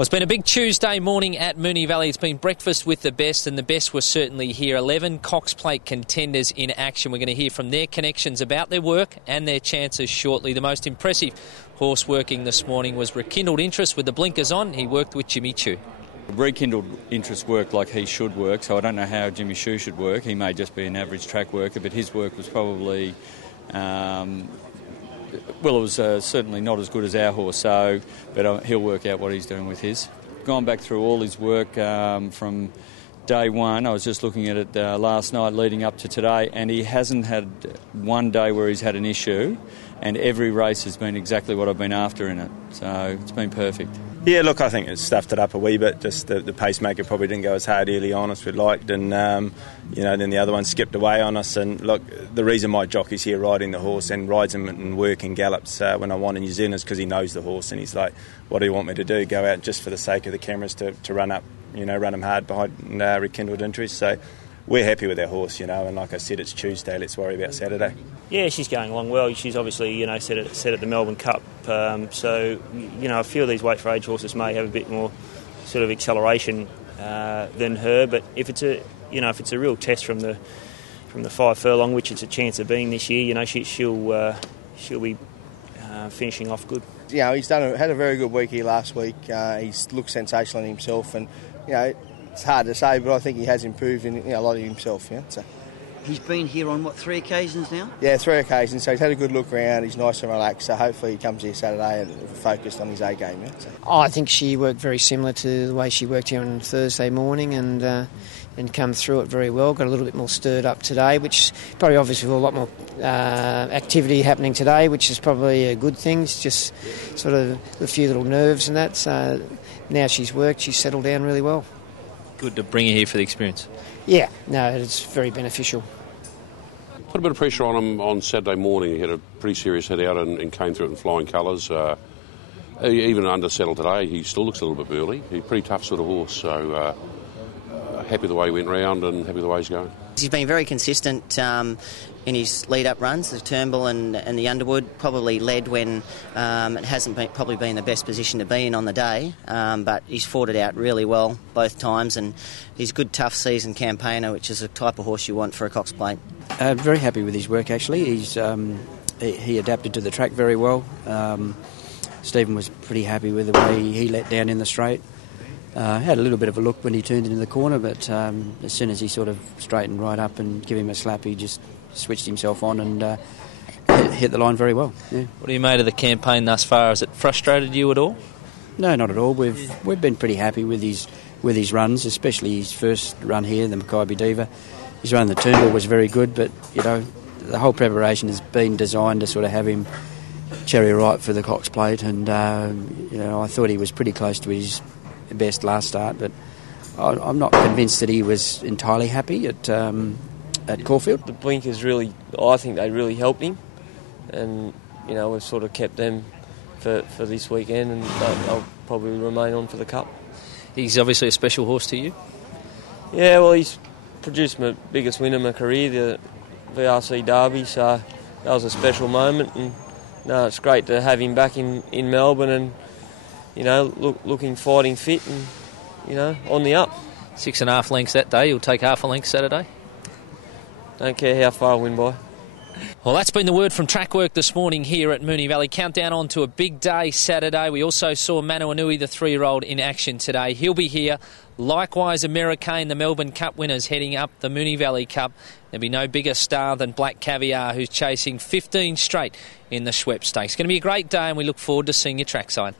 Well, it's been a big Tuesday morning at Moonee Valley. It's been breakfast with the best, and the best was certainly here. 11 Cox Plate contenders in action. We're going to hear from their connections about their work and their chances shortly. The most impressive horse working this morning was Rekindled Interest with the blinkers on. He worked with Jimmy Choo. Rekindled Interest worked like he should work, so I don't know how Jimmy Choo should work. He may just be an average track worker, but his work was probably... Well, it was certainly not as good as our horse, but he'll work out what he's doing with his. Gone back through all his work from day one. I was just looking at it last night leading up to today, and he hasn't had one day where he's had an issue, and every race has been exactly what I've been after in it. So it's been perfect. Yeah, look, I think it stuffed it up a wee bit. Just the pacemaker probably didn't go as hard early on as we'd liked, and then the other one skipped away on us. And look, the reason my jockey's here riding the horse and rides him and work in Gallops when I want in New Zealand is because he knows the horse, and he's like, "What do you want me to do? Go out just for the sake of the cameras to run up, run him hard behind Rekindled Interest." So we're happy with our horse, and like I said, it's Tuesday. Let's worry about Saturday. Yeah, she's going along well. She's obviously, set at the Melbourne Cup. So, a few of these weight for age horses may have a bit more sort of acceleration than her. But if it's a real test from the 5 furlong, which it's a chance of being this year, she'll be finishing off good. He's had a very good week here last week. He's looked sensational in himself, and it's hard to say, but I think he has improved in a lot of himself. So. He's been here on, 3 occasions now? Yeah, 3 occasions. So he's had a good look around. He's nice and relaxed. So hopefully he comes here Saturday and focused on his A game. So. I think she worked very similar to the way she worked here on Thursday morning and come through it very well. Got a little bit more stirred up today, which probably obviously a lot more activity happening today, which is probably a good thing. It's just sort of a few little nerves and that. So now she's worked, she's settled down really well. Good to bring her here for the experience. Yeah, no, it's very beneficial. Put a bit of pressure on him on Saturday morning. He had a pretty serious head out and came through it in flying colours. Even undersettled today, he still looks a little bit burly. He's a pretty tough sort of horse, so happy the way he went round and happy the way he's going. He's been very consistent in his lead-up runs. The Turnbull and the Underwood probably led when it hasn't probably been the best position to be in on the day, but he's fought it out really well both times, and he's a good, tough season campaigner, which is the type of horse you want for a Cox Plate. Very happy with his work, actually. He adapted to the track very well. Stephen was pretty happy with the way he let down in the straight. Had a little bit of a look when he turned into the corner, but as soon as he sort of straightened right up and give him a slap, he just switched himself on and hit the line very well. Yeah. What have you made of the campaign thus far? Has it frustrated you at all? No, not at all. We've been pretty happy with his runs, especially his first run here, the Mackay Diva. His run the Turnbull was very good, but the whole preparation has been designed to sort of have him cherry ripe for the Cox Plate, and I thought he was pretty close to his best last start, but I'm not convinced that he was entirely happy at Caulfield. The blinkers I think they really helped him, and we've sort of kept them for this weekend, and they'll probably remain on for the Cup. He's obviously a special horse to you. Yeah, well, he's produced my biggest win of my career, the VRC Derby, so that was a special moment, and it's great to have him back in Melbourne and looking fighting fit and on the up. 6.5 lengths that day. You'll take half a length Saturday. Don't care how far I win by. Well, that's been the word from track work this morning here at Moonee Valley. Countdown on to a big day Saturday. We also saw Manu Anui, the 3-year-old, in action today. He'll be here. Likewise, Americain, the Melbourne Cup winners, heading up the Moonee Valley Cup. There'll be no bigger star than Black Caviar, who's chasing 15 straight in the Schweppes Stakes. It's going to be a great day, and we look forward to seeing you trackside.